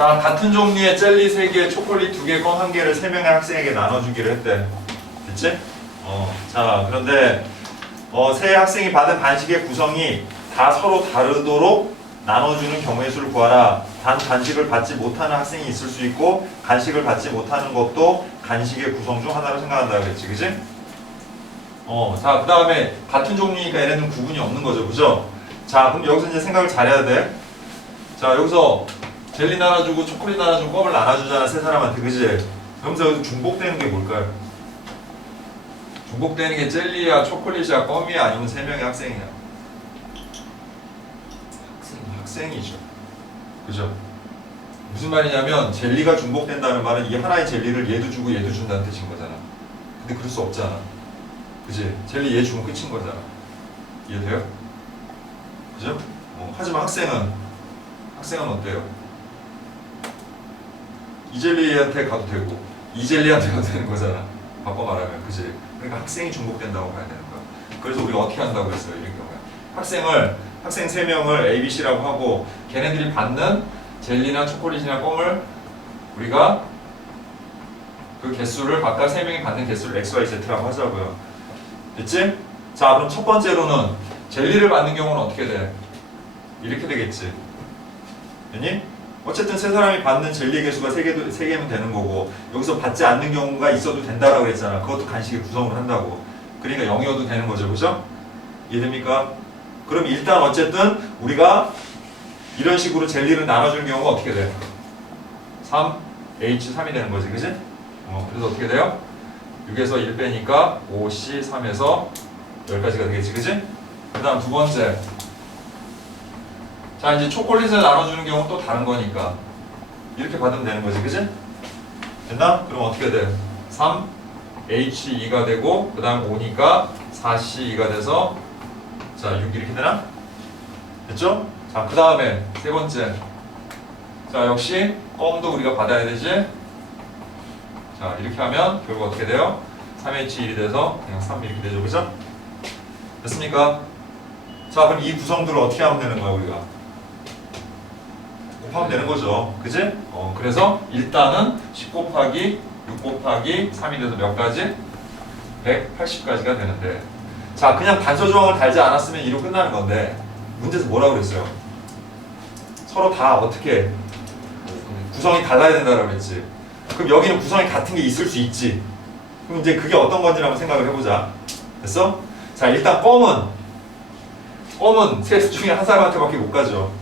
자, 같은 종류의 젤리 3개, 초콜릿 2개, 껌 1개를 3명의 학생에게 나눠주기로 했대. 됐지? 자, 그런데 세 학생이 받은 간식의 구성이 다 서로 다르도록 나눠주는 경우의 수를 구하라. 단 간식을 받지 못하는 학생이 있을 수 있고 간식을 받지 못하는 것도 간식의 구성 중 하나로 생각한다 그랬지, 그지? 자, 그 다음에 같은 종류니까 얘네는 구분이 없는 거죠, 그죠? 자, 그럼 여기서 이제 생각을 잘해야 돼. 자, 여기서 젤리 나눠주고 초콜릿 나눠주고 껌을 나눠주잖아, 세 사람한테, 그지? 그러면서 여기서 중복되는 게 뭘까요? 중복되는 게 젤리야, 초콜릿이야, 껌이야, 아니면 3명의 학생이야? 학생이죠. 그죠? 무슨 말이냐면 젤리가 중복된다는 말은 이 하나의 젤리를 얘도 주고 얘도 준다는 뜻인 거잖아. 근데 그럴 수 없잖아. 그지? 젤리 얘 주면 끝인 거잖아. 이해돼요? 그죠? 하지만 학생은 어때요? 이 젤리한테 가도 되고 이 젤리한테 가도 되는 거잖아. 바꿔 말하면, 그지? 그러니까 학생이 중복된다고 봐야 되는 거야. 그래서 우리가 어떻게 한다고 했어요, 이런 경우에? 학생 3명을 A, B, C라고 하고 걔네들이 받는 젤리나 초콜릿이나 껌을 우리가 그 개수를 각각 3명이 받는 개수를 X, Y, Z라고 하자고요. 됐지? 자, 그럼 첫 번째로는 젤리를 받는 경우는 어떻게 돼? 이렇게 되겠지. 됐니? 어쨌든 세 사람이 받는 젤리 개수가 3개면 되는 거고 여기서 받지 않는 경우가 있어도 된다라고 했잖아. 그것도 간식의 구성을 한다고. 그러니까 0이어도 되는 거죠. 그죠? 이해됩니까? 그럼 일단 어쨌든 우리가 이런 식으로 젤리를 나눠주는 경우가 어떻게 돼? 3, H3이 되는 거지. 그지? 그래서 어떻게 돼요? 6에서 1 빼니까 5, C, 3에서 10까지가 되겠지. 그지? 그 다음 두 번째. 자, 이제 초콜릿을 나눠주는 경우는 또 다른 거니까 이렇게 받으면 되는 거지. 그지? 됐나? 그럼 어떻게 돼? 3, H2가 되고 그 다음 5니까 4C2가 돼서 자, 6 이렇게 되나? 됐죠? 자, 그 다음에 세 번째. 자, 역시 껌도 우리가 받아야 되지? 자, 이렇게 하면 결국 어떻게 돼요? 3H1이 돼서 그냥 3 이렇게 되죠. 그죠? 됐습니까? 자, 그럼 이 구성들을 어떻게 하면 되는 거야, 우리가? 곱하면 되는 거죠. 그지? 그래서 일단은 10 곱하기 6 곱하기 3이 돼서 몇 가지? 180까지가 되는데 자, 그냥 단서 조항을 달지 않았으면 이로 끝나는 건데 문제에서 뭐라고 그랬어요? 서로 다 어떻게 구성이 달라야 된다고 그랬지. 그럼 여기는 구성이 같은 게 있을 수 있지. 그럼 이제 그게 어떤 건지 한번 생각을 해보자. 됐어? 자, 일단 껌은 셋 중에 한 사람한테밖에 못 가죠.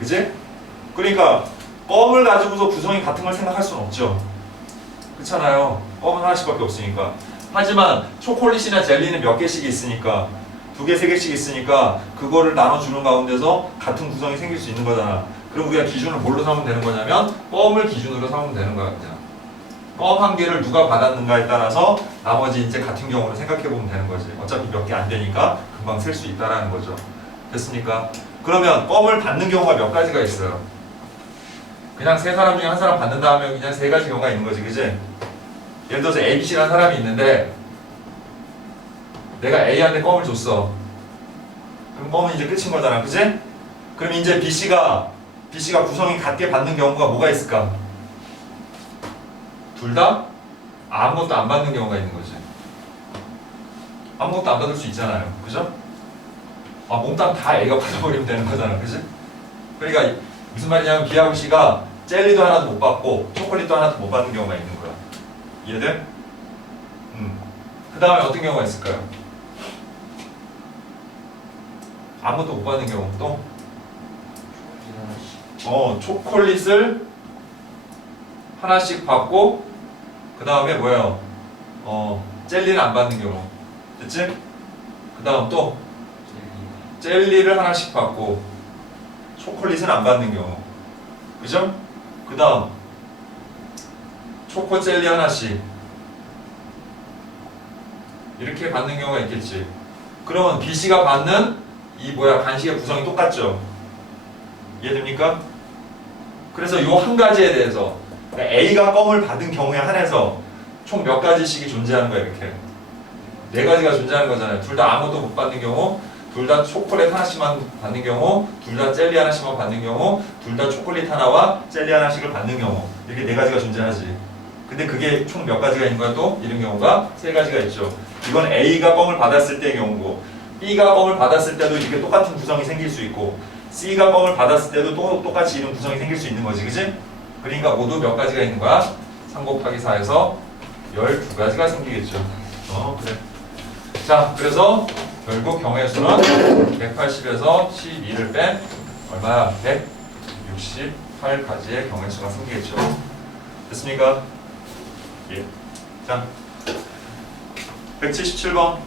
그지? 그러니까 껌을 가지고서 구성이 같은 걸 생각할 수는 없죠. 그렇잖아요. 껌은 하나씩밖에 없으니까. 하지만 초콜릿이나 젤리는 몇 개씩 있으니까 2개, 3개씩 있으니까 그거를 나눠주는 가운데서 같은 구성이 생길 수 있는 거잖아. 그럼 우리가 기준을 뭘로 삼으면 되는 거냐면 껌을 기준으로 삼으면 되는 거야. 그냥 껌 한 개를 누가 받았는가에 따라서 나머지 이제 같은 경우를 생각해 보면 되는 거지. 어차피 몇 개 안 되니까 금방 셀 수 있다라는 거죠. 됐습니까? 그러면 껌을 받는 경우가 몇 가지가 있어요. 그냥 세 사람 중에 한 사람 받는다 하면 그냥 3가지 경우가 있는 거지. 그지? 예를 들어서 A, B, C라는 사람이 있는데 내가 A한테 껌을 줬어. 그럼 껌은 이제 끝인 거잖아. 그지? 그럼 이제 BC가 구성이 같게 받는 경우가 뭐가 있을까? 둘 다 아무것도 안 받는 경우가 있는 거지. 아무것도 안 받을 수 있잖아요. 그죠? 몽땅 다 A가 받아버리면 되는 거잖아. 그지? 그러니까 무슨 말이냐면 B하고 C가 젤리도 하나도 못 받고 초콜릿도 하나도 못 받는 경우가 있는 거야. 이해돼? 그 다음에 어떤 경우가 있을까요? 아무것도 못 받는 경우 또? 초콜릿을 하나씩 받고 그 다음에 뭐예요? 젤리는 안 받는 경우. 됐지? 그 다음 또 젤리를 하나씩 받고 초콜릿은 안 받는 경우. 그죠? 그 다음 초코 젤리 하나씩 이렇게 받는 경우가 있겠지. 그러면 BC가 받는 이 간식의 구성이 똑같죠? 이해됩니까? 그래서 이 한 가지에 대해서 그러니까 A가 껌을 받은 경우에 한해서 총 몇 가지씩이 존재하는 거야. 이렇게 4가지가 존재하는 거잖아요. 둘 다 아무것도 못 받는 경우, 둘 다 초콜릿 하나씩만 받는 경우, 둘 다 젤리 하나씩만 받는 경우, 둘 다 초콜릿 하나와 젤리 하나씩을 받는 경우, 이렇게 네 가지가 존재하지. 근데 그게 총 몇 가지가 있는 거야 또? 이런 경우가 세 가지가 있죠. 이건 A가 껌을 받았을 때의 경우고, B가 껌을 받았을 때도 이렇게 똑같은 구성이 생길 수 있고, C가 껌을 받았을 때도 또 똑같이 이런 구성이 생길 수 있는 거지, 그치? 그러니까 모두 몇 가지가 있는 거야? 3 곱하기 4에서 12가지가 생기겠죠. 그래. 자, 그래서 결국 경우의 수는 180에서 12를 뺀 얼마야? 168가지의 경우의 수가 생기겠죠. 됐습니까? 예. 자, 177번,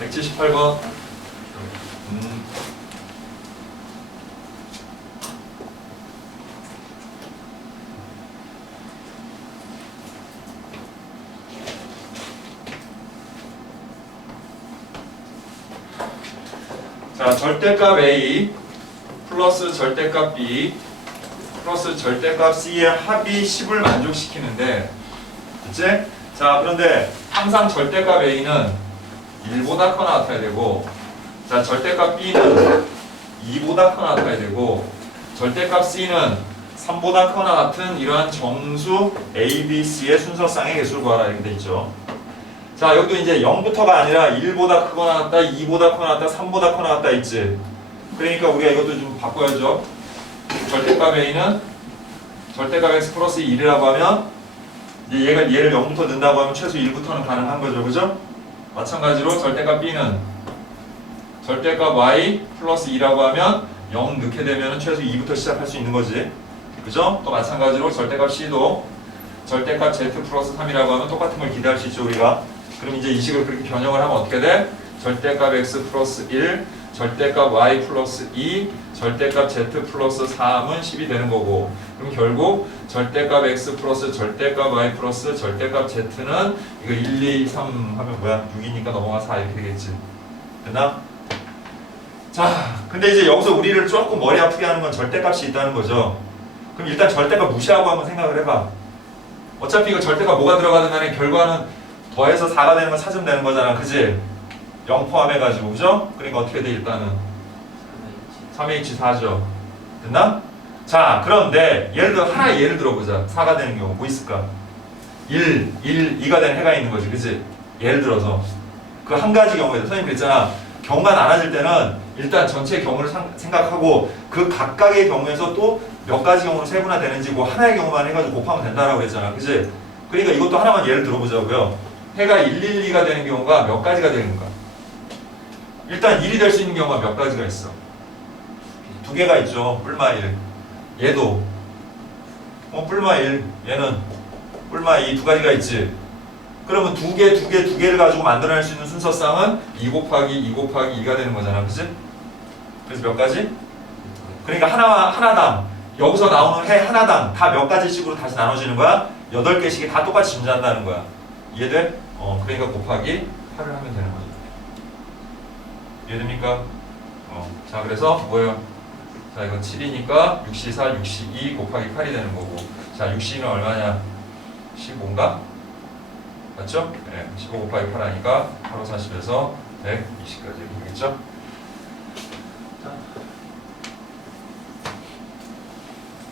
178번. 자, 절대값 A 플러스 절대값 B 플러스 절대값 C의 합이 10을 만족시키는데, 그치? 자, 그런데 항상 절대값 A는 1보다 커나 같아야 되고, 자, 절대값 B는 2보다 커나 같아야 되고, 절대값 C는 3보다 커나 같은 이러한 정수 A, B, C의 순서쌍의 개수를 구하라 이렇게 돼 있죠. 자, 여기도 이제 0부터가 아니라 1보다 크거나 같다, 2보다 크거나 같다, 3보다 크거나 같다 있지. 그러니까 우리가 이것도 좀 바꿔야죠. 절대값 A는 절대값 X 플러스 1이라고 하면 이제 얘를 0부터 넣는다고 하면 최소 1부터는 가능한 거죠. 그죠? 마찬가지로 절대값 B는 절대값 Y 플러스 2라고 하면 0 넣게 되면 최소 2부터 시작할 수 있는 거지. 그죠? 또 마찬가지로 절대값 C도 절대값 Z 플러스 3이라고 하면 똑같은 걸 기대할 수 있죠, 우리가. 그럼 이제 이 식을 그렇게 변형을 하면 어떻게 돼? 절대값 X 플러스 1, 절대값 Y 플러스 2, 절대값 Z 플러스 3은 10이 되는 거고, 그럼 결국 절대값 X 플러스 절대값 Y 플러스 절대값 Z는 이거 1, 2, 3 하면 뭐야? 6이니까 넘어가 4 이렇게 되겠지. 됐나? 자, 근데 이제 여기서 우리를 조금 머리 아프게 하는 건 절대값이 있다는 거죠. 그럼 일단 절대값 무시하고 한번 생각을 해봐. 어차피 이거 절대값 뭐가 들어가든 간에 결과는 더해서 4가 되는 건 찾으면 되는 거잖아. 그지? 0 포함해가지고. 그죠? 그러니까 어떻게 돼 일단은? 3H4죠. 됐나? 자, 그런데 예를 들어 하나의 예를 들어보자. 4가 되는 경우 뭐 있을까? 1, 2가 되는 해가 있는 거지. 그지? 예를 들어서 그 한 가지 경우에도 선생님 그랬잖아. 경우가 나눠질 때는 일단 전체 경우를 생각하고 그 각각의 경우에서 또 몇 가지 경우로 세분화되는지 그 하나의 경우만 해가지고 곱하면 된다라고 그랬잖아. 그지? 그러니까 이것도 하나만 예를 들어보자고요. 해가 112가 되는 경우가 몇 가지가 되는가? 일단 1이 될 수 있는 경우가 몇 가지가 있어? 2개가 있죠. 뿔마 1. 얘도 뿔마 1. 얘는 뿔마 2. 2가지가 있지. 그러면 2개를 가지고 만들어낼 수 있는 순서쌍은 2 곱하기 2 곱하기 2가 되는 거잖아. 그치? 그래서 몇 가지? 그러니까 하나당 여기서 나오는 해 하나당 다 몇 가지씩으로 다시 나눠지는 거야? 8개씩이 다 똑같이 존재한다는 거야. 이해돼? 그러니까 곱하기 8을 하면 되는 거죠. 이해됩니까? 자, 그래서 뭐예요? 자, 이건 7이니까 6C4, 6C2 곱하기 8이 되는 거고. 자, 6C는 얼마냐? 15인가? 맞죠? 네, 15 곱하기 8 하니까 8, 5, 40에서 120까지 이렇게 되겠죠?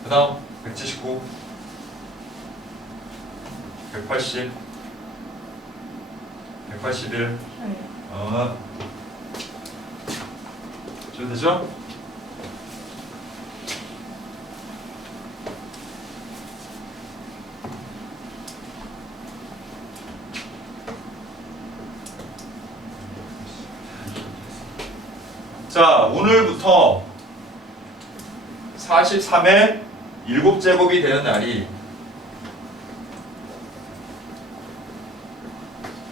그 다음 179, 180, 181. 좀 되죠? 자, 오늘부터 43의 7제곱이 되는 날이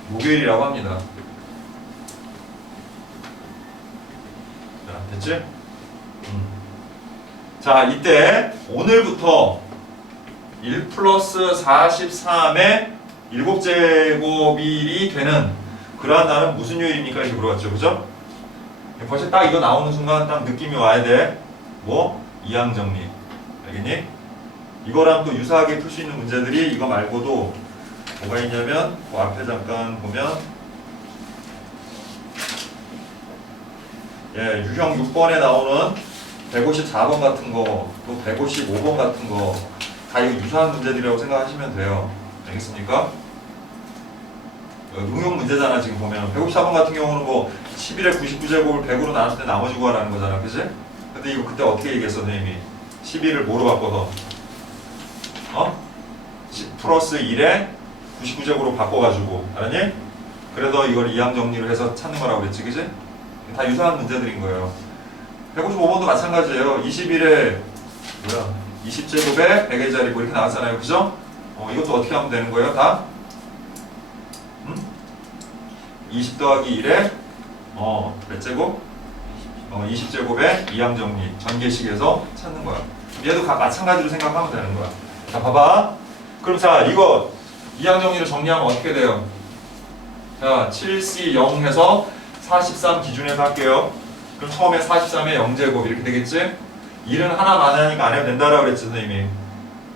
목요일이라고 합니다. 자, 됐지? 자, 이때 오늘부터 1 플러스 43의 7제곱일이 되는 그러한 날은 무슨 요일입니까? 이렇게 물어봤죠. 그죠? 벌써 딱 이거 나오는 순간 딱 느낌이 와야 돼. 뭐? 이항정리. 알겠니? 이거랑 또 유사하게 풀 수 있는 문제들이 이거 말고도 뭐가 있냐면 그 앞에 잠깐 보면 예, 유형 6번에 나오는 154번 같은 거, 또 155번 같은 거, 다 이거 유사한 문제들이라고 생각하시면 돼요. 알겠습니까? 응용 문제잖아, 지금 보면. 154번 같은 경우는 뭐, 11의 99제곱을 100으로 나눴을 때 나머지 구하라는 거잖아, 그지? 근데 이거 그때 어떻게 얘기했어, 선생님이? 11을 뭐로 바꿔서? 10 플러스 1에 99제곱으로 바꿔가지고, 알았니? 그래서 이걸 이항 정리를 해서 찾는 거라고 그랬지, 그지? 다 유사한 문제들인 거예요. 155번도 마찬가지예요. 21에 20제곱에 100의 자리 뭐 이렇게 나왔잖아요. 그죠? 이것도 어떻게 하면 되는 거예요? 다? 20 더하기 1에 몇 제곱? 20제곱에 이항 정리 전개식에서 찾는 거야. 얘도 마찬가지로 생각하면 되는 거야. 자, 봐봐. 그럼 자, 이거 이항 정리를 정리하면 어떻게 돼요? 자, 7C0 해서 43 기준에서 할게요. 그럼 처음에 43에 0제곱 이렇게 되겠지? 1은 하나 많으니까 안 해도 된다라고 그랬지, 선생님이.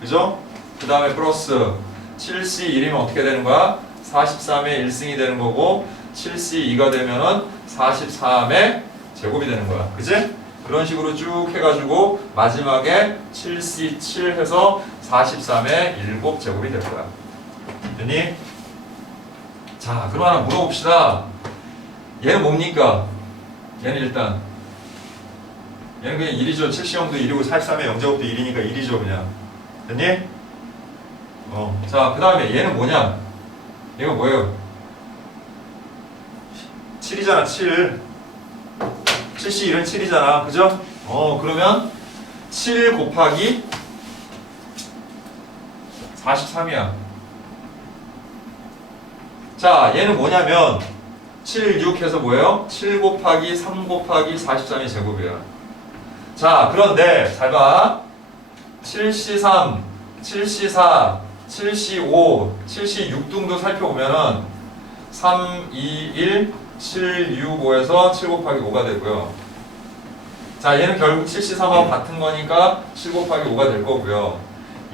그죠? 그 다음에 플러스 7C1이면 어떻게 되는 거야? 43의 1승이 되는 거고 7C2가 되면은 43의 제곱이 되는 거야. 그지? 그런 식으로 쭉 해가지고 마지막에 7C7 해서 43의 7제곱이 될 거야. 됐니? 자, 그럼 하나 물어봅시다. 얘는 뭡니까? 얘는 일단 얘는 그냥 1이죠. 70형도 1이고 43의 0제곱도 1이니까 1이죠 그냥. 됐니? 자, 그 다음에 얘는 뭐냐? 얘가 뭐예요? 7이잖아 7. 7C1은 7이잖아 그죠? 그러면 7 곱하기 43이야. 자, 얘는 뭐냐면 7, 6 해서 뭐예요? 7 곱하기 3 곱하기 43이 제곱이야. 자, 그런데 잘 봐. 7C3, 7C4, 7C5, 7C6 등도 살펴보면은 3, 2, 1, 7, 6, 5에서 7 곱하기 5가 되고요. 자, 얘는 결국 7C3하고 같은 거니까 7 곱하기 5가 될 거고요.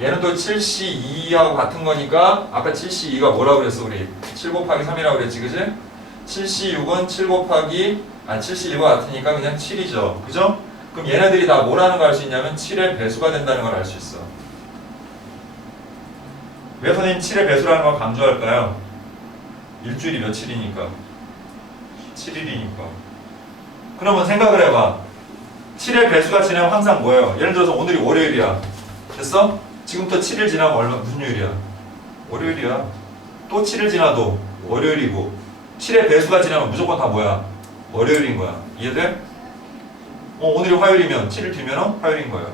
얘는 또 7C2하고 같은 거니까 아까 7C2가 뭐라고 그랬어 우리? 7 곱하기 3이라고 그랬지, 그지? 7C6은 7 곱하기 7C1과 같으니까 그냥 7이죠. 그죠? 그럼 얘네들이 다 뭐라는 걸 알 수 있냐면 7의 배수가 된다는 걸 알 수 있어. 왜 선생님 7의 배수라는 걸 강조할까요? 일주일이 며칠이니까? 7일이니까. 그러면 생각을 해봐. 7의 배수가 지나면 항상 뭐예요? 예를 들어서 오늘이 월요일이야. 됐어? 지금부터 7일 지나면 무슨 요일이야? 월요일이야. 또 7일 지나도 월요일이고 7의 배수가 지나면 무조건 다 뭐야? 월요일인 거야. 이해돼? 오늘이 화요일이면 7일 뒤면 화요일인 거예요.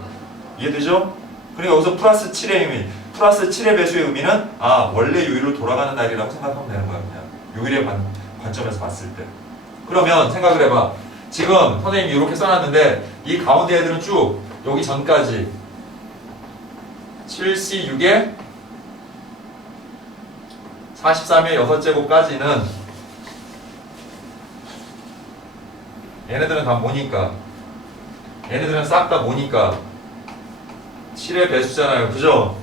이해되죠? 그러니까 여기서 플러스 7의 의미, 플러스 7의 배수의 의미는 원래 요일로 돌아가는 날이라고 생각하면 되는 거야. 그냥 요일의 관점에서 봤을 때. 그러면 생각을 해봐. 지금 선생님이 이렇게 써놨는데 이 가운데 애들은 쭉 여기 전까지 7C6에 43의 6제곱까지는 얘네들은 다 뭐니까? 얘네들은 싹 다 뭐니까? 7의 배수잖아요. 그죠?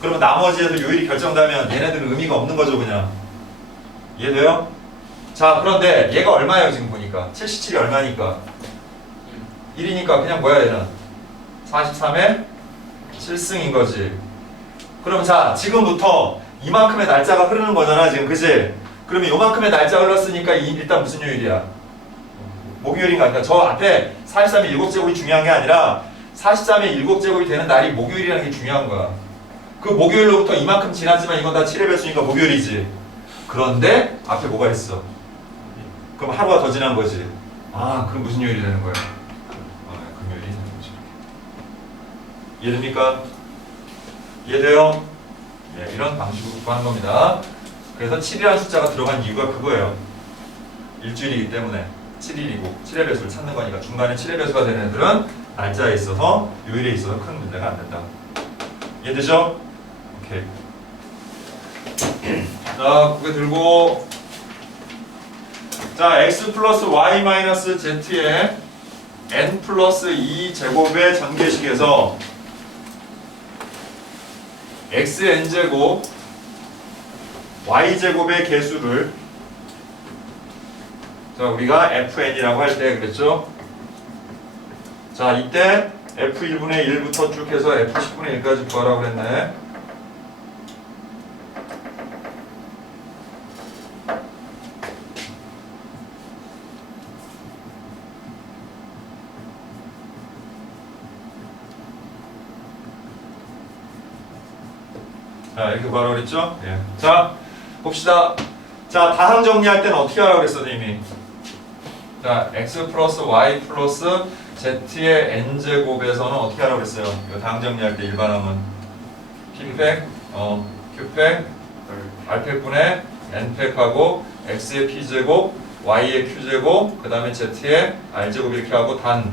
그러면 나머지에서 요일이 결정되면 얘네들은 의미가 없는 거죠, 그냥. 이해돼요? 자, 그런데 얘가 얼마예요, 지금 보니까? 77이 얼마니까? 1이니까 그냥 뭐야, 얘는? 43의 7승인 거지. 그럼 자, 지금부터 이만큼의 날짜가 흐르는 거잖아, 지금. 그지? 그러면 요만큼의 날짜가 흘렀으니까 일단 무슨 요일이야? 목요일인가? 그러니까 저 앞에 43의 7제곱이 중요한 게 아니라 43의 7제곱이 되는 날이 목요일이라는 게 중요한 거야. 그 목요일로부터 이만큼 지났지만 이건 다 7의 배수니까 목요일이지. 그런데 앞에 뭐가 있어? 그럼 하루가 더 지난 거지. 그럼 무슨 요일이 되는 거야? 금요일이 되는 거지. 이해됩니까? 이해돼요? 예, 이런 방식으로 구하는 겁니다. 그래서 7이라는 숫자가 들어간 이유가 그거예요. 일주일이기 때문에 7일이고 7의 배수를 찾는 거니까 중간에 7의 배수가 되는 애들은 날짜에 있어서 요일에 있어서 큰 문제가 안 된다. 이해되죠? 오케이. 자, 고개 들고 자, x 플러스 y 마이너스 z의 n 플러스 2 제곱의 전개식에서 xn제곱 y제곱의 개수를 자, 우리가 fn이라고 할 때 그랬죠? 자, 이때 f1분의 1부터 쭉 해서 f10분의 1까지 구하라고 그랬네. 자, 이렇게 구하라고 그랬죠? 예. 자, 봅시다. 자, 다항 정리할 때는 어떻게 하라고 그랬어, 선생님이? 자, x 플러스 y 플러스 z의 n제곱에서는 어떻게 하라고 그랬어요? 이거 다항 정리할 때 일반항은 p팩, q팩, r팩분의 n팩하고 x의 p제곱, y의 q제곱, 그 다음에 z의 r제곱 이렇게 하고 단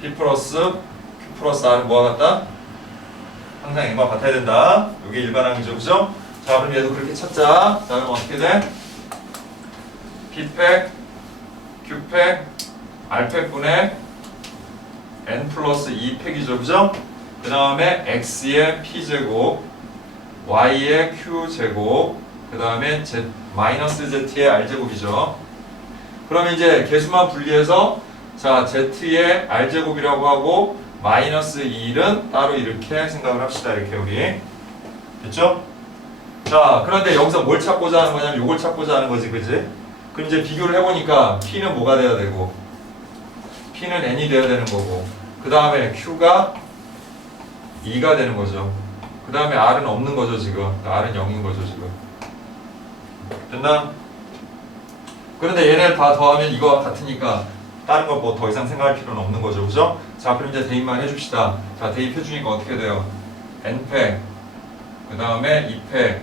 p 플러스 q 플러스 r은 뭐가 같다? 항상 n과 같아야 된다. 이게 일반항이죠, 그죠? 자, 그럼 얘도 그렇게 찾자. 자, 그럼 어떻게 돼? p팩, q팩, r팩분의 n 플러스 2팩이죠, 그죠? 그 다음에 x의 p제곱, y의 q제곱, 그 다음에 마이너스 z의 r제곱이죠. 그러면 이제 개수만 분리해서 자, z의 r제곱이라고 하고 마이너스 1은 따로 이렇게 생각을 합시다. 이렇게 우리 됐죠? 자, 그런데 여기서 뭘 찾고자 하는 거냐면 요걸 찾고자 하는 거지, 그지? 그럼 이제 비교를 해보니까 P는 뭐가 돼야 되고 P는 N이 돼야 되는 거고 그 다음에 Q가 2가 되는 거죠. 그 다음에 R은 없는 거죠, 지금. R은 0인 거죠, 지금. 됐나? 그런데 얘네를 다 더하면 이거와 같으니까 다른 거 뭐 더 이상 생각할 필요는 없는 거죠, 그죠? 자, 그럼 이제 대입만 해줍시다. 자, 대입해주니까 어떻게 돼요? N팩, 그 다음에 2팩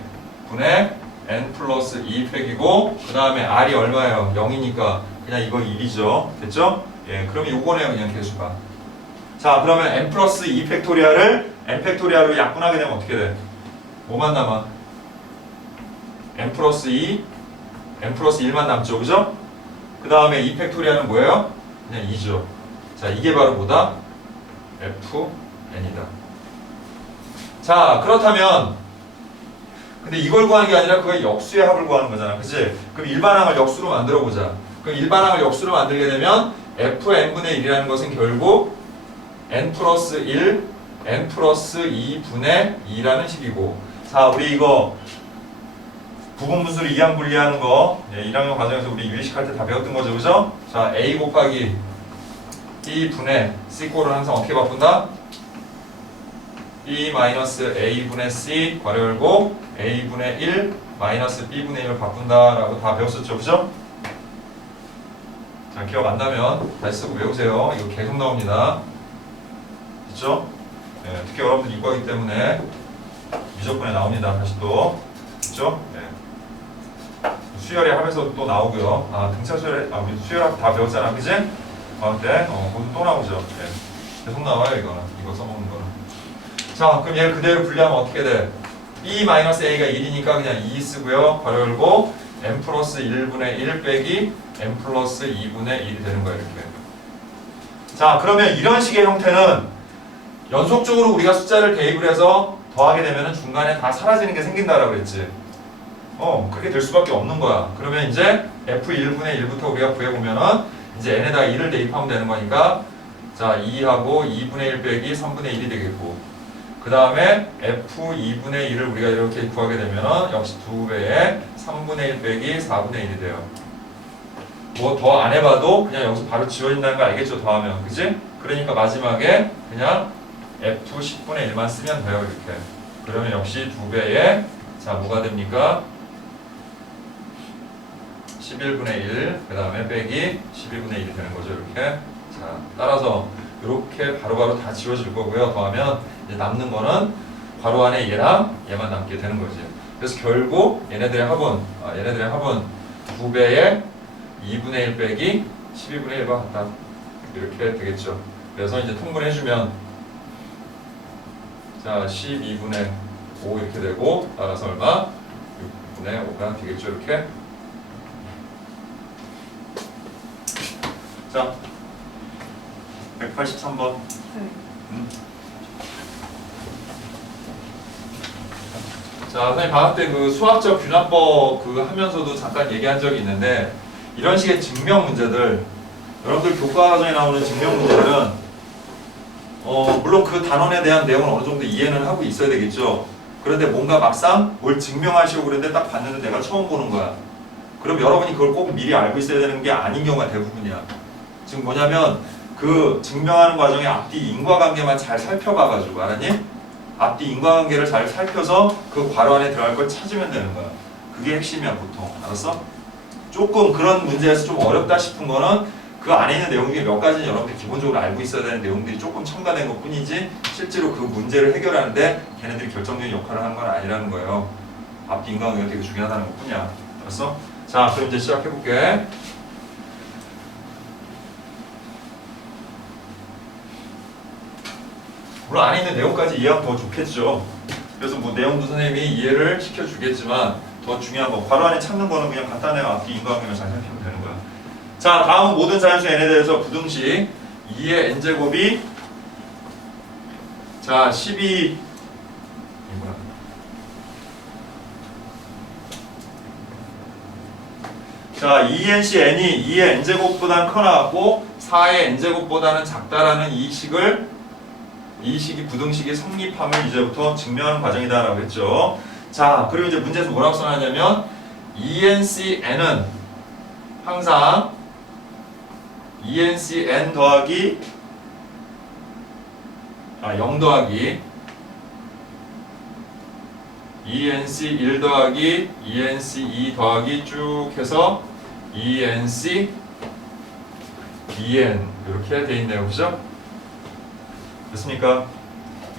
분의 N 플러스 2팩이고 그 다음에 R이 얼마예요? 0이니까 그냥 이거 1이죠. 됐죠? 예, 그럼 요거네요, 그냥 개수가. 자, 그러면 N 플러스 2팩토리아를 N 팩토리아로 약분하게 되면 어떻게 돼? 뭐만 남아? N 플러스 2, N 플러스 1만 남죠, 그죠? 그 다음에 2팩토리아는 뭐예요? 그냥 2죠. 자, 이게 바로 뭐다? FN이다. 자, 그렇다면 근데 이걸 구하는 게 아니라 그거 역수의 합을 구하는 거잖아, 그치? 그럼 일반항을 역수로 만들어 보자. 그럼 일반항을 역수로 만들게 되면 fn분의 1이라는 것은 결국 n 플러스 1, n 플러스 2분의 2라는 식이고 자, 우리 이거 부분분수를 이항 분리하는 거 1학년 과정에서 우리 유의식할 때 다 배웠던 거죠, 그죠? 자, a 곱하기 b분의 c꼴을 항상 어떻게 바꾼다? b 마이너스 a분의 c 괄호 열고 a분의 1 마이너스 b분의 1을 바꾼다라고 다 배웠었죠, 그죠? 자, 기억 안 나면 다시 쓰고 외우세요. 이거 계속 나옵니다. 그죠? 네, 특히 여러분들 이과이기 때문에 미적분에 나옵니다. 다시 또. 그죠? 네. 수열의 합에서 또 나오고요. 아, 등차 수열의, 우리 수열합 다 배웠잖아, 그지? 가운데, 거기서 또 나오죠. 네. 계속 나와요, 이거는. 이거 써먹는 거는. 자, 그럼 얘를 그대로 분리하면 어떻게 돼? b-a가 1이니까 그냥 2 쓰고요. 괄호 열고 n 플러스 1분의 1 빼기 n 플러스 2분의 1이 되는 거예요, 이렇게. 자, 그러면 이런 식의 형태는 연속적으로 우리가 숫자를 대입을 해서 더하게 되면 중간에 다 사라지는 게 생긴다라고 그랬지. 그렇게 될 수밖에 없는 거야. 그러면 이제 f1분의 1부터 우리가 구해보면은 이제 n에다 2를 대입하면 되는 거니까 자, 2하고 2분의 1 빼기 3분의 1이 되겠고 그 다음에 f2분의 1을 우리가 이렇게 구하게 되면은 역시 2배의 3분의 1 빼기 4분의 1이 돼요. 뭐 더 안 해봐도 그냥 여기서 바로 지워진다는 거 알겠죠? 더하면. 그지? 그러니까 마지막에 그냥 f10분의 1만 쓰면 돼요, 이렇게. 그러면 역시 2배의 자, 뭐가 됩니까? 11분의 1, 그 다음에 빼기 11분의 1이 되는 거죠, 이렇게. 자, 따라서 이렇게 바로바로 다 지워질 거고요. 더하면 이제 남는 거는 괄호 안에 얘랑 얘만 남게 되는 거지. 그래서 결국 얘네들의 합은 2배의 2분의 1 빼기 12분의 1과 같다. 이렇게 되겠죠. 그래서 이제 통분해주면 자, 12분의 5 이렇게 되고 따라서 얼마? 6분의 5가 되겠죠, 이렇게. 자, 183번. 자, 선생님 방학 때 그 수학적 균합법 그 하면서도 잠깐 얘기한 적이 있는데 이런 식의 증명 문제들, 여러분들 교과 과정에 나오는 증명 문제들은 물론 그 단원에 대한 내용을 어느 정도 이해는 하고 있어야 되겠죠. 그런데 뭔가 막상 뭘 증명하시고 그랬는데 딱 봤는데 내가 처음 보는 거야. 그럼 여러분이 그걸 꼭 미리 알고 있어야 되는 게 아닌 경우가 대부분이야. 지금 뭐냐면 그 증명하는 과정에 앞뒤 인과관계만 잘 살펴봐가지고, 알았니? 앞뒤 인과관계를 잘 살펴서 그 괄호 안에 들어갈 걸 찾으면 되는 거야. 그게 핵심이야 보통. 알았어? 조금 그런 문제에서 좀 어렵다 싶은 거는 그 안에 있는 내용 중에 몇 가지는 여러분들이 기본적으로 알고 있어야 되는 내용들이 조금 첨가된 것 뿐이지 실제로 그 문제를 해결하는데 걔네들이 결정적인 역할을 하는 건 아니라는 거예요. 앞뒤 인과관계가 되게 중요하다는 것 뿐이야. 알았어? 자, 그럼 이제 시작해볼게. 물론 안에 있는 내용까지 이해하면 더 좋겠죠. 그래서 뭐 내용도 선생님이 이해를 시켜주겠지만 더 중요한 거, 괄호 안에 찾는 거는 그냥 간단해요. 앞뒤 인과관계만 잘 살피면 되는 거야. 자, 다음은 모든 자연수 n에 대해서 부등식 2의 n제곱이 자 12 자 2nc n이 2의 n제곱보다는 커나갔고 4의 n제곱보다는 작다라는 이 식이 부등식이 성립함을 이제부터 증명하는 과정이다 라고 했죠. 자, 그리고 이제 문제에서 뭐라고 써놨냐면 2nc n은 항상 2nc n 더하기 0 더하기 2nc 1 더하기 2nc 2 더하기 쭉 해서 2nc 2n 이렇게 돼 있네요. 그죠? 됐습니까?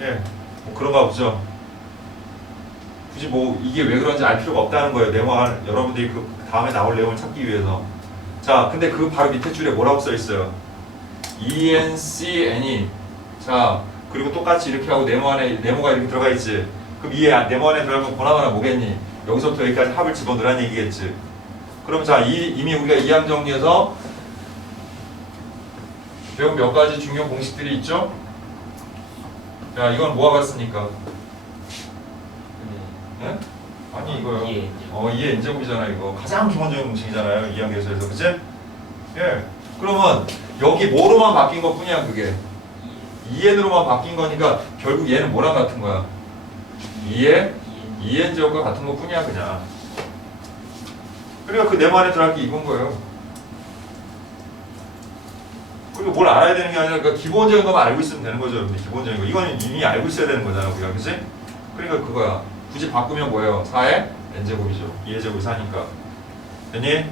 예, 뭐 그런가 보죠. 굳이 뭐 이게 왜 그런지 알 필요가 없다는 거예요. 내용을 여러분들이 그 다음에 나올 내용을 찾기 위해서. 자, 근데 그 바로 밑에 줄에 뭐라고 써 있어요? ENCN이 자, 그리고 똑같이 이렇게 하고 네모가 이렇게 들어가 있지. 그럼 이 네모 안에 들어가면 보나마나 뭐겠니? 여기서부터 여기까지 합을 집어넣으라는 얘기겠지. 그럼 자, 이미 우리가 이항 정리해서 배운 몇 가지 중요 공식들이 있죠? 자, 이건 뭐가 같습니까? 네? 아니 이거요. 2의 n제곱이잖아 이거. 가장 기본적인 공식이잖아요. 이항 계수에서. 그치? 예. 그러면 여기 뭐로만 바뀐 것 뿐이야 그게. 2n으로만 바뀐 거니까 결국 얘는 뭐랑 같은 거야? 2n 제곱과 같은 것 뿐이야 그냥. 그러니까 그 네모 안에 들어갈 게 이건 거예요. 그리고 뭘 알아야 되는 게 아니라 그러니까 기본적인 것만 알고 있으면 되는 거죠. 기본적인 거. 이거는 이미 알고 있어야 되는 거잖아 우리가. 그치? 그러니까 그거야. 굳이 바꾸면 뭐예요? 4의 n제곱이죠. 2의 제곱이 4니까. 됐니?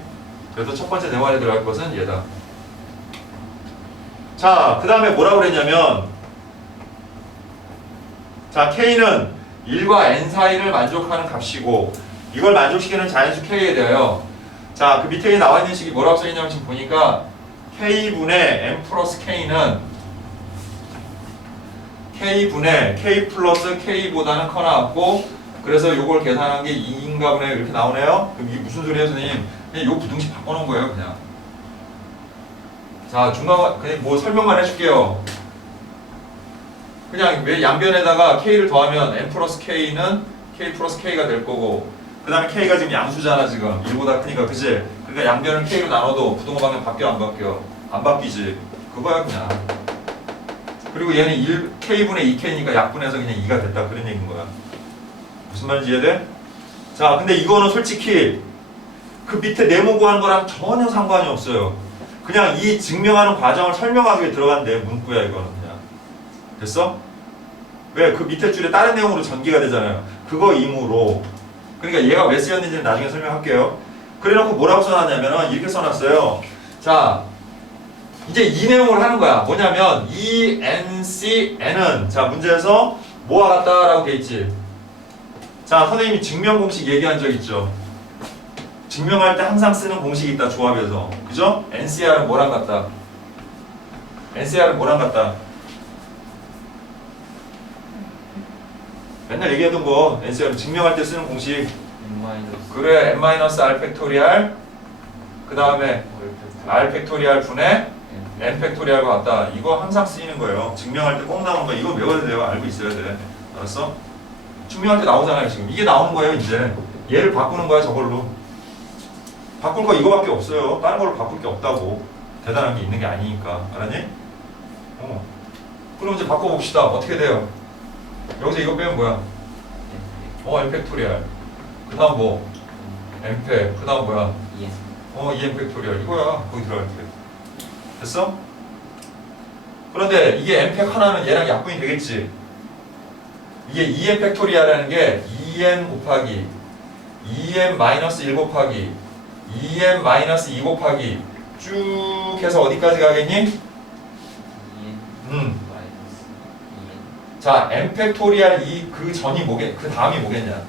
그래서 첫 번째 네모 안에 들어갈 것은 얘다. 자, 그 다음에 뭐라고 그랬냐면 자, k는 1과 n 사이를 만족하는 값이고 이걸 만족시키는 자연수 k에 대하여 자, 그 밑에 나와 있는 식이 뭐라고 써있냐면 지금 보니까 k분의 n 플러스 k는 k분의 k 플러스 k보다는 커 나왔고 그래서 요걸 계산한 게 2인가 보네 이렇게 나오네요. 그럼 이게 무슨 소리예요 선생님? 그냥 요 부등식 바꿔놓은 거예요 그냥. 자, 중간 그냥 뭐 설명만 해줄게요. 그냥 왜 양변에다가 k를 더하면 n 플러스 k는 k 플러스 k가 될 거고 그 다음에 k가 지금 양수잖아 지금 1보다 크니까. 그치? 그러니까 양변을 k로 나눠도 부동호 방향 바뀌어 안 바뀌어? 안 바뀌지. 그거야 그냥. 그리고 얘는 k분의 2k니까 약분해서 그냥 2가 됐다 그런 얘기인 거야. 무슨 말인지 이해돼? 자, 근데 이거는 솔직히 그 밑에 네모 구하는 거랑 전혀 상관이 없어요. 그냥 이 증명하는 과정을 설명하기 위해 들어간 내 문구야 이거는 그냥. 됐어? 왜? 그 밑에 줄에 다른 내용으로 전개가 되잖아요. 그거 이무로. 그러니까 얘가 왜 쓰였는지는 나중에 설명할게요. 그래놓고 뭐라고 써놨냐면은 이렇게 써놨어요. 자, 이제 이 내용을 하는 거야. 뭐냐면 ENCN은 자 문제에서 뭐와 같다라고 돼 있지. 자, 선생님이 증명 공식 얘기한 적 있죠. 증명할 때 항상 쓰는 공식이 있다 조합에서. 그죠? NCR은 뭐랑 같다? NCR은 뭐랑 같다? 맨날 얘기하던 거 NCR은 증명할 때 쓰는 공식. 그래, n-r 팩토리알 그 다음에 r 팩토리알 분의 n 팩토리알과 같다. 이거 항상 쓰이는 거예요. 증명할 때 꼭 나오는 거. 이거 외워야 돼요. 알고 있어야 돼. 알았어? 증명할 때 나오잖아요 지금. 이게 나오는 거예요 이제. 얘를 바꾸는 거야 저걸로. 바꿀 거 이거밖에 없어요. 다른 걸로 바꿀 게 없다고. 대단한 게 있는 게 아니니까. 알았니? 그럼 이제 바꿔봅시다. 어떻게 돼요? 여기서 이거 빼면 뭐야? n 팩토리얼. 그 다음 뭐? n팩. 그 다음 뭐야? en 팩토리얼. 이거야. 거기 들어갈 때. 됐어? 그런데 이게 n팩 하나는 얘랑 약분이 되겠지? 이게 en 팩토리얼이라는 게 en 곱하기 en-1 곱하기 en-2 곱하기 쭉 해서 어디까지 가겠니? 자, n 팩토리얼 그 전이 그 다음이 뭐겠냐?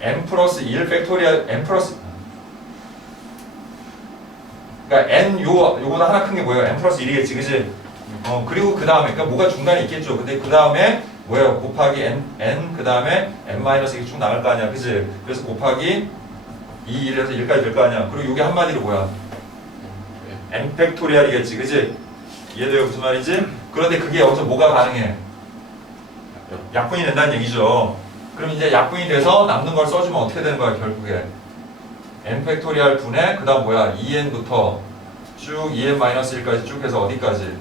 n 플러스 1 팩토리얼 n 플러스 그러니까 n 요거보다 하나 큰 게 뭐예요? n 플러스 1이겠지, 그지? 그리고 그 다음에 그러니까 뭐가 중간에 있겠죠. 근데 그 다음에 뭐예요? 곱하기 n 그 다음에 n-1 이렇게 쭉 나갈 거 아니야, 그지? 그래서 곱하기 2, 1에서 1까지 될 거 아니야. 그리고 이게 한마디로 뭐야? n 팩토리얼이겠지, 그지? 이해돼요? 무슨 말인지? 그런데 그게 여기서 뭐가 가능해? 약분이 된다는 얘기죠. 그럼 이제 약분이 돼서 남는 걸 써주면 어떻게 되는 거야, 결국에? n 팩토리얼 분의 그 다음 뭐야? 2n부터 쭉 2n-1까지 쭉 해서 어디까지?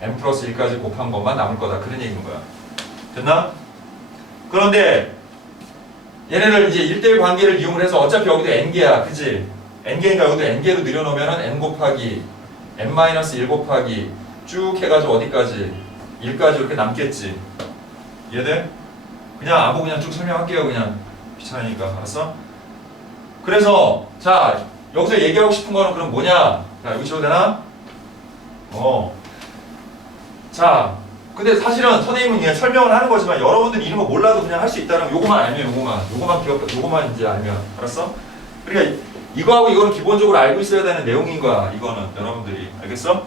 n 플러스 1까지 곱한 것만 남을 거다. 그런 얘기인 거야. 됐나? 그런데 얘네를 이제 1대1 관계를 이용을 해서 어차피 여기도 n개야. 그치? n개니까 여기도 n개로 늘여놓으면 n 곱하기 n-1 곱하기 쭉 해가지고 어디까지? 1까지 이렇게 남겠지. 이해돼? 그냥 그냥 쭉 설명할게요. 그냥 귀찮으니까. 알았어? 그래서 자 여기서 얘기하고 싶은 거는 그럼 뭐냐? 자 여기 지워도 되나? 자 근데 사실은 선생님은 그냥 설명을 하는 거지만 여러분들이 이런 거 몰라도 그냥 할 수 있다는 요거만 알면 요거만 이제 알면 알았어? 그러니까 이거하고 이거는 기본적으로 알고 있어야 되는 내용인 거야. 이거는 여러분들이 알겠어?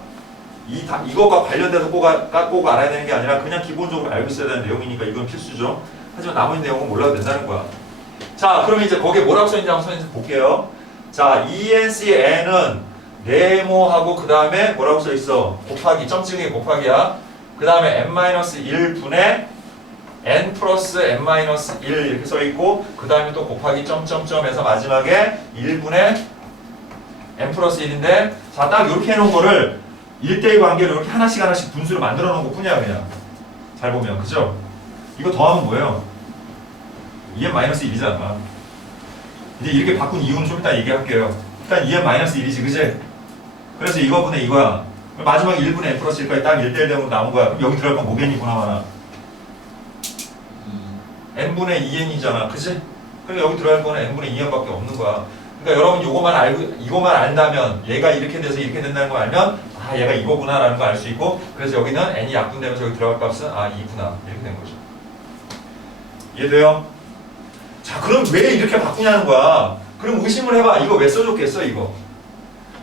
이거가 관련돼서 꼭 알아야 되는 게 아니라 그냥 기본적으로 알고 있어야 되는 내용이니까 이건 필수죠. 하지만 나머지 내용은 몰라도 된다는 거야. 자, 그럼 이제 거기에 뭐라고 써있는지 한번 선생님 볼게요. 자, ENCN은 네모하고 그 다음에 뭐라고 써있어? 곱하기, 점 찍은 게 곱하기야. 그 다음에 n-1 분의 n 플러스 n-1 이렇게 써있고 그 다음에 또 곱하기 점점점 해서 마지막에 1분의 n 플러스 1인데 자, 딱 이렇게 해놓은 거를 1대1 관계로 이렇게 하나씩 분수를 만들어 놓은 것 뿐이야 그냥. 잘 보면 그죠? 이거 더하면 뭐예요? en-1이잖아. 이제 이렇게 바꾼 이유는 좀 이따 얘기할게요. 일단 en-1이지 그지? 그래서 이거분의 이거야. 마지막에 1분의 n 플러스 1까지 딱 1대1 대응으로 나온 거야. 그럼 여기 들어갈 건 뭐겠니 보나마나? n분의 2n이잖아. 그지? 그러니까 여기 들어갈 거는 n분의 2n밖에 없는 거야. 그러니까 여러분 이거만 안다면 얘가 이렇게 돼서 이렇게 된다는 걸 알면 아 얘가 이거구나 라는 걸 알 수 있고 그래서 여기는 n이 약분되면서 여기 들어갈 값은 아 2구나 이렇게 된 거죠. 이해돼요? 자 그럼 왜 이렇게 바꾸냐는 거야. 그럼 의심을 해봐. 이거 왜 써줬겠어 이거?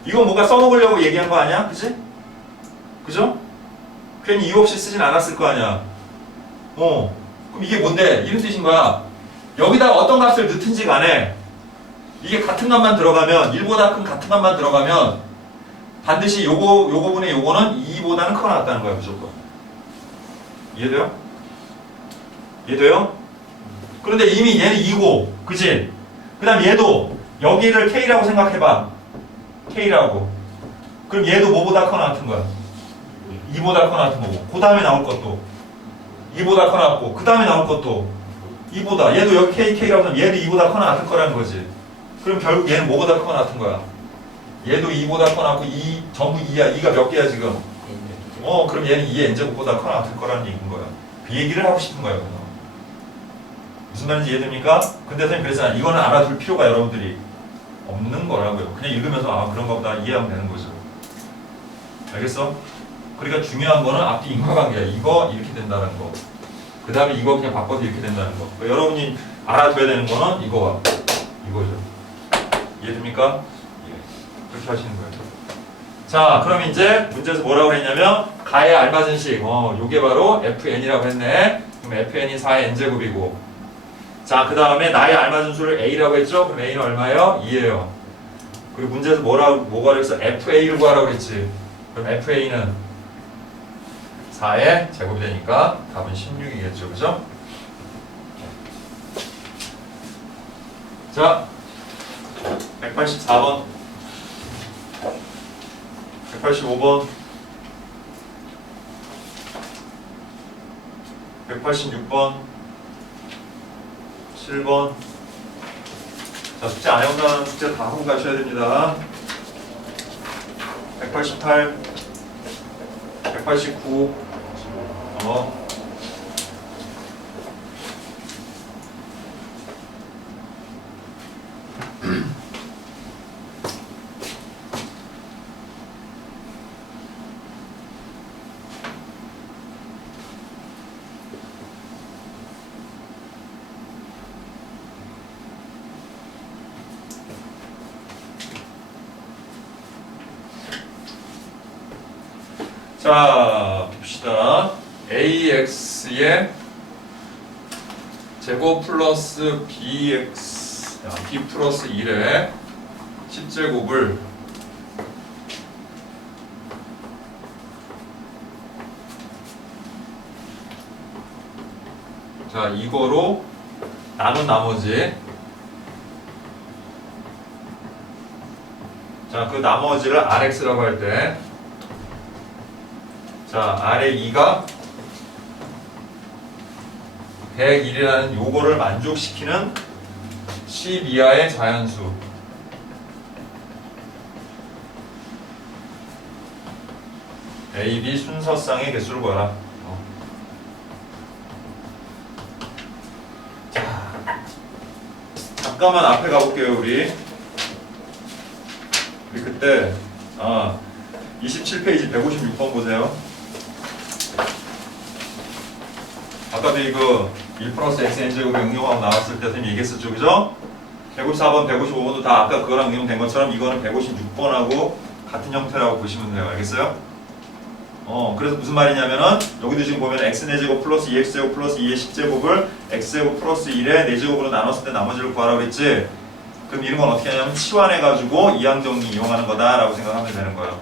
이거 뭔가 써먹으려고 얘기한 거 아니야? 그치? 그죠? 괜히 이유 없이 쓰진 않았을 거 아니야. 그럼 이게 뭔데? 이런 뜻인 거야. 여기다 어떤 값을 넣든지 간에 이게 같은 값만 들어가면 1보다 큰 같은 값만 들어가면 반드시 요거분의 요거는 2보다는 크거나 같다는 거야 무조건. 이해돼요? 이해돼요? 그런데 이미 얘는 2고 그치? 그 다음 얘도 여기를 K라고 생각해봐. K라고. 그럼 얘도 뭐보다 크거나 같은 거야? 2보다 크거나 같은 거고 그 다음에 나올 것도 2보다 크거나 같고 그 다음에 나올 것도 2보다 얘도 여기 K라고 하면 얘도 2보다 크거나 같을 거라는 거지. 그럼 결국 얘는 뭐보다 크거나 같은 거야? 얘도 2보다 크거나 같고 2 전부 2야. 2가 몇 개야 지금? 그럼 얘는 2의 n제곱보다 크거나 같을 거라는 얘기인 거야. 그 얘기를 하고 싶은 거예요. 무슨 말인지 이해됩니까? 근데 선생님 그랬잖아. 이거는 알아둘 필요가 여러분들이 없는 거라고요. 그냥 읽으면서 아 그런가 보다 이해하면 되는 거죠. 알겠어? 그러니까 중요한 거는 앞뒤 인과관계야. 이거 이렇게 된다는 거. 그 다음에 이거 그냥 바꿔서 이렇게 된다는 거. 그러니까 여러분이 알아둬야 되는 거는 이거와 이거죠. 이해됩니까? 예. 그렇게 하시는 거예요. 자, 그럼 이제 문제에서 뭐라고 했냐면 가의 알맞은 식. 요게 바로 fn이라고 했네. 그럼 fn이 4의 n제곱이고 자, 그 다음에 나의 알맞은 수를 a라고 했죠? 그럼 a는 얼마예요? 2예요. 그리고 문제에서 뭐가 그랬어? fa를 구하라고 그랬지. 그럼 fa는 4의 제곱이 되니까 답은 16이겠죠. 그죠? 자, 184번, 185번, 186번, 7번. 자, 숙제 안 해온 사람 숙제 다 하고 가셔야 됩니다. 188, 189, 자, 봅시다. ax의 제곱 플러스 bx, b 플러스 1의 10제곱을 자, 이거로 나눈 나머지, 자, 그 나머지를 rx라고 할 때, 자, R의 2가 101이라는 요거를 만족시키는 10 이하의 자연수. A, B 순서쌍의 개수를 구하라. 자, 잠깐만 앞에 가볼게요, 우리 그때 27페이지 156번 보세요. 아까도 이거 1 플러스 xn제곱의 응용하고 나왔을 때 선생님이 얘기했었죠, 그죠? 154번, 155번도 다 아까 그거랑 응용된 것처럼 이거는 156번하고 같은 형태라고 보시면 돼요. 알겠어요? 그래서 무슨 말이냐면은 여기도 지금 보면 x제곱 플러스 2x제곱 플러스 2의 10제곱을 x제곱 플러스 1의 4제곱으로 나눴을 때 나머지를 구하라고 그랬지? 그럼 이런 건 어떻게 하냐면 치환해가지고 이항정리 이용하는 거다라고 생각하면 되는 거예요.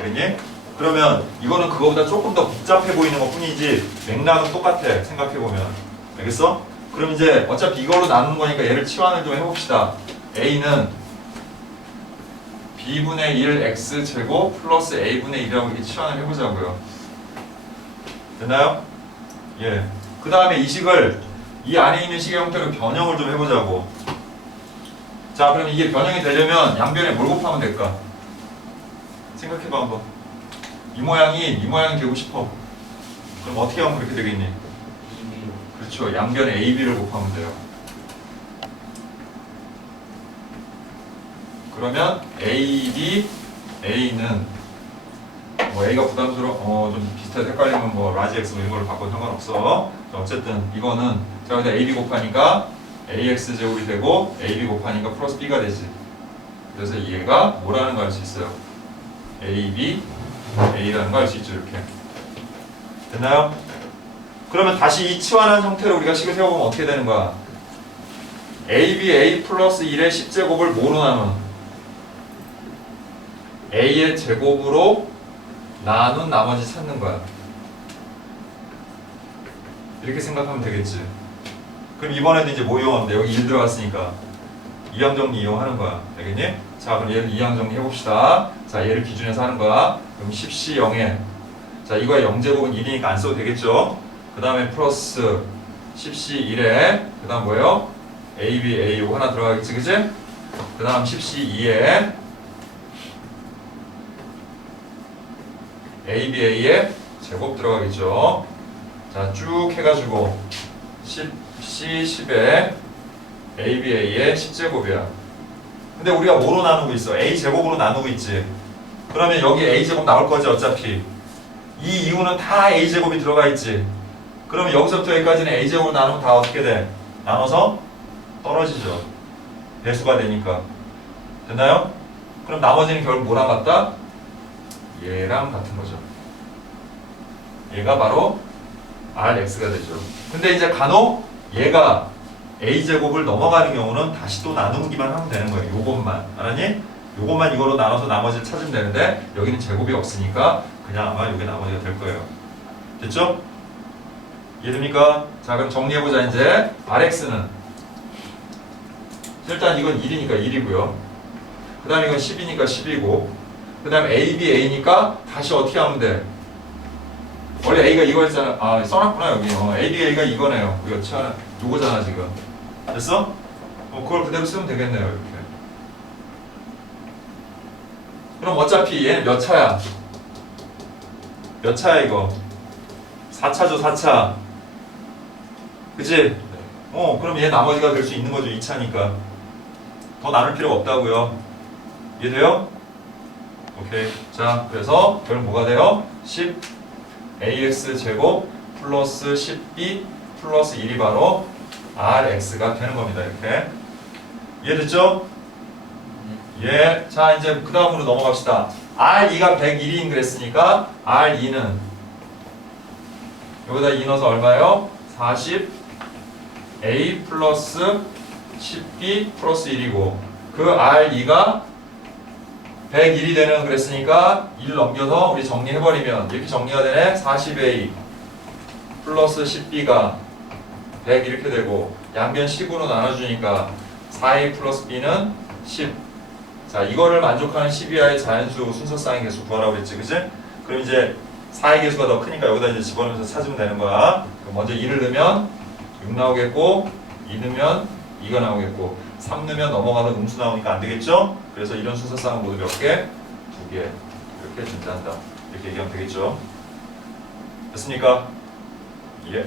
알겠니? 그러면 이거는 그거보다 조금 더 복잡해 보이는 것 뿐이지 맥락은 똑같아, 생각해보면. 알겠어? 그럼 이제 어차피 이걸로 나누는 거니까 얘를 치환을 좀 해봅시다. A는 B분의 1 X제곱 플러스 A분의 1이라고 이렇게 치환을 해보자고요. 됐나요? 예. 그 다음에 이 식을 이 안에 있는 식의 형태로 변형을 좀 해보자고. 자, 그럼 이게 변형이 되려면 양변에 뭘 곱하면 될까? 생각해봐 한번. 이 모양이 되고 싶어. 그럼 어떻게 하면 그렇게 되겠니? 그렇죠. 양변에 AB를 곱하면 돼요. 그러면 AB, A는 뭐 A가 부담스러워, 좀 비슷하게 헷갈리면 뭐 라지 X 뭐 이런 걸로 바꿔도 상관없어. 어쨌든 이거는 자, 근데 AB 곱하니까 AX 제곱이 되고 AB 곱하니까 플러스 B가 되지. 그래서 얘가 뭐라는 거 알 수 있어요? AB, A라는 거 알 수 있죠, 이렇게. 됐나요? 그러면 다시 이 치환한 형태로 우리가 식을 세워보면 어떻게 되는 거야? AB, A 플러스 1의 10제곱을 뭐로 나눈? A의 제곱으로 나눈 나머지 찾는 거야. 이렇게 생각하면 되겠지. 그럼 이번에도 이제 뭐 이용하면 돼? 여기 1 들어갔으니까 이항정리 이용하는 거야. 알겠니? 자, 그럼 얘를 이항정리 해봅시다. 자, 얘를 기준에서 하는 거야. 그럼 10C 0에 자, 이거의 0제곱은 1이니까 안 써도 되겠죠? 그 다음에 플러스 10C 1에 그 다음 뭐예요? AB, A 요거 하나 들어가겠지, 그치? 그 다음 10C 2에 AB, A의 제곱 들어가겠죠? 자, 쭉 해가지고 10C 10에 AB, A의 10제곱이야. 근데 우리가 뭐로 나누고 있어? A제곱으로 나누고 있지. 그러면 여기 A제곱 나올 거지, 어차피. 이 이유는 다 A제곱이 들어가 있지. 그러면 여기서부터 여기까지는 A제곱으로 나누면 다 어떻게 돼? 나눠서 떨어지죠. 배수가 되니까. 됐나요? 그럼 나머지는 결국 뭐랑 같다? 얘랑 같은 거죠. 얘가 바로 RX가 되죠. 근데 이제 간혹 얘가 A제곱을 넘어가는 경우는 다시 또 나누기만 하면 되는 거예요. 요것만. 알았니? 요것만 이거로 나눠서 나머지를 찾으면 되는데 여기는 제곱이 없으니까 그냥 아마 요게 나머지가 될 거예요. 됐죠? 이해됩니까? 자, 그럼 정리해보자. 이제 RX는 일단 이건 1이니까 1이고요. 그 다음에 이건 10이니까 10이고, 그 다음에 A, B, A니까 다시 어떻게 하면 돼? 원래 A가 이거였잖아. 아, 써놨구나, 여기. A, B, A가 이거네요. 요거잖아, 지금. 됐어? 그걸 그대로 쓰면 되겠네요, 이렇게. 그럼 어차피 얘는 몇 차야? 몇 차야, 이거? 4차죠, 4차. 그치? 그럼 얘 나머지가 될 수 있는 거죠, 2차니까. 더 나눌 필요가 없다고요. 이해돼요? 오케이. 자, 그래서 결국 뭐가 돼요? 10ax 제곱 플러스 10b 플러스 1이 바로 rx가 되는 겁니다. 이렇게. 이해됐죠? 예. 자, 이제 그 다음으로 넘어갑시다. r2가 101인 그랬으니까 r2는 여기다 2 넣어서 얼마예요? 40a 플러스 10b 플러스 1이고 그 r2가 101이 되는 그랬으니까 1 넘겨서 우리 정리해버리면 이렇게 정리가 되네. 40a 플러스 10b가 100 이렇게 되고 양변 10으로 나눠주니까 4a 플러스 b는 10. 자, 이거를 만족하는 12하의 자연수 순서쌍의 개수 구하라고 했지, 그치? 그럼 이제 4의 개수가 더 크니까 여기다 이제 집어넣으면서 찾으면 되는 거야. 그럼 먼저 2를 넣으면 6 나오겠고 2 넣으면 2가 나오겠고 3 넣으면 넘어가서 음수 나오니까 안 되겠죠? 그래서 이런 순서쌍은 모두 몇 개? 2개. 이렇게 존재한다. 이렇게 얘기하면 되겠죠? 됐습니까? 예.